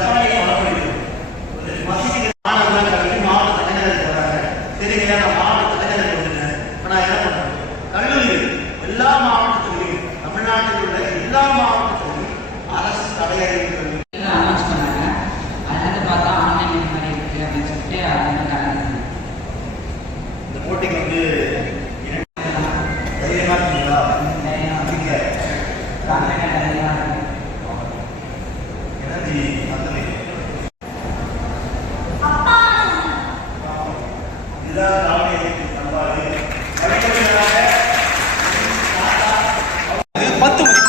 ஜப்பானிய வளர்ப்படுகிறது. மசூதிக்கு மாணவர்கள் கல்வி மாவட்ட தலைநகருக்கு வராங்க. சரிங்க, நான் மாவட்ட தலைநகருக்கு வந்துட்டேன். இப்போ நான் என்ன பண்ணுறேன்? கல்லூரிகள் எல்லா மாவட்டத்திலையும், தமிழ்நாட்டில் உள்ள எல்லா மாவட்டத்திலையும் அரசு தடையறிவு அனௌன்ஸ் பண்ணாங்க. அது பார்த்தா ஆன்லைன் மாதிரி இருக்கு அப்படின்னு சொல்லிட்டு இந்த போட்டிக்கு வந்து தைரியமா இருக்கீங்களா? எனர்ஜி அந்த இதுதான் நாளைய சம்பாதி 10 மதிப்பெண்கள்.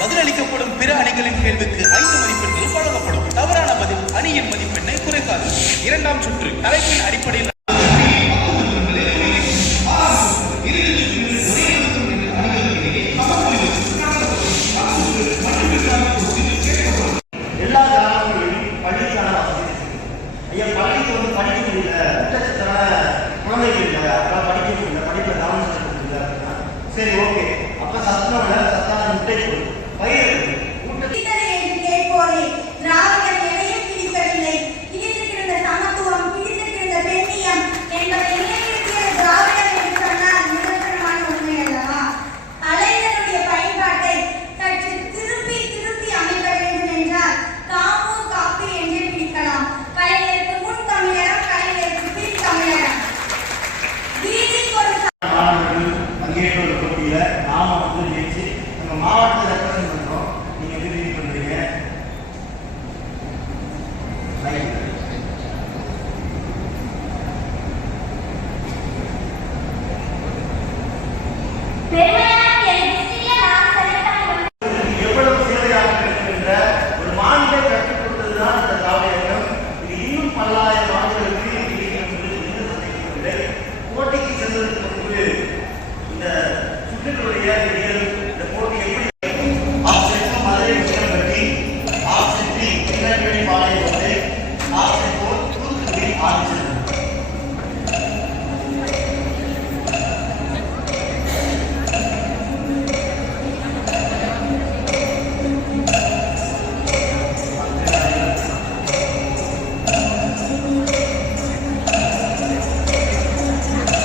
பதிலளிக்கப்படும் பிற அணிகளின் கேள்விக்கு 5 மதிப்பெண்கள் வழங்கப்படும். தவறான பதில் அணியின் மதிப்பெண்ணை குறைக்காது. இரண்டாம் சுற்று தலைப்பின் அடிப்படையில் எல்லா கிராமங்களிலும் பள்ளிக்கான வசதி. ஐயா, பள்ளிக்கு வந்து படிக்க முடியல, ஊட்டச்சத்தான குழந்தைகள் இல்லை, அப்பெல்லாம் படிக்க முடியல, படிப்பில் கவனம் செலுத்த முடியல அப்படின்னா சரி, ஓகே, அப்போ சத்தான முட்டை கொடு, பயிர் கேட்போரே, திராவிடர் எதையும் பிடிக்கவில்லை. பிடித்திருக்கிற சமத்துவம், பிடித்திருக்கிற பெண்ணியம் என்பதை நிலைநிறுத்திய திராவிடர் என்று சொன்னால் நிதர்சனமான உண்மை அல்லவா? கலைஞருடைய பயன்பாட்டை சற்று திருப்பி அமைக்க வேண்டும் என்றால் காமு காப்பு என்றே பிடிக்கலாம். கலைஞருக்கு முன் தமிழகம், கலைஞருக்கு பின் தமிழகம். வீதிக்கு ஒரு மாணவர்கள் பங்கேற்ற ஒரு போட்டியில் நாம வந்து ஜெயிச்சு நம்ம மாவட்டத்தை ரெப்ரசென்ட் பண்ணுறோம். நீங்கள் எப்படி பண்றீங்க?